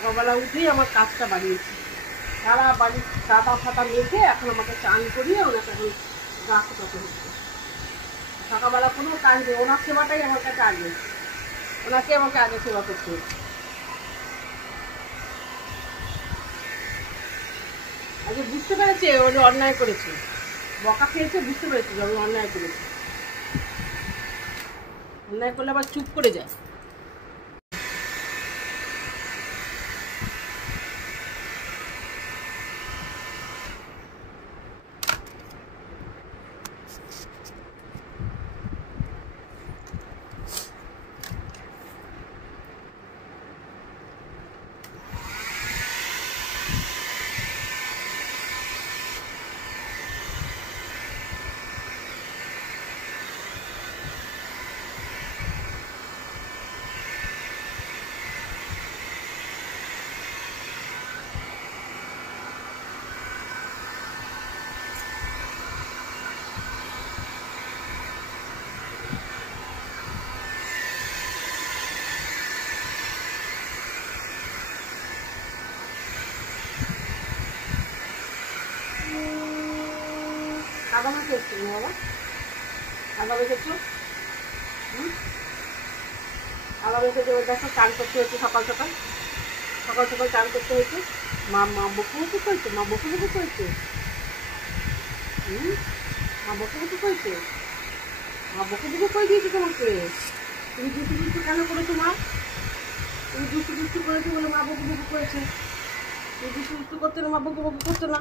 সকালবেলা উঠেই আমার কাজটা বাড়িয়েছি, সারা বাড়ির সাদা ফাতা মেখে এখন আমাকে চান করিয়ে ওনাকে এখন গা শুকাতে হচ্ছে। সকালবেলা কোনো কাজ নেই, ওনার সেবাটাই আমার কাছে আগে, ওনাকে আমাকে আগে সেবা করতে হচ্ছে। আগে বুঝতে পেরেছে ও যে অন্যায় করেছে, বকা খেয়েছে, বুঝতে পেরেছে যে আমি অন্যায় করেছি। অন্যায় করলে আবার চুপ করে যায়। আগামী এসছো বাবা, আগামী এসেছো, আগামী এসেছে। ওই দেখো চান করতে হয়েছে, সকাল সকাল সকাল সকাল চান করতে হয়েছে। মা মা বকুবকু করেছে, মা বকুবকু করেছে, মা বকুবকু করেছে, মা বকুবকু করে দিয়েছে তোমাকে। তুমি দুষ্টু দুষ্টু কেন করেছো মা? তুমি দুষ্টু দুষ্টু করেছো বলে মা বকুবকু করেছে। তুমি দুষ্টু দুষ্টু করতে না, মা বকুবকু করতো না।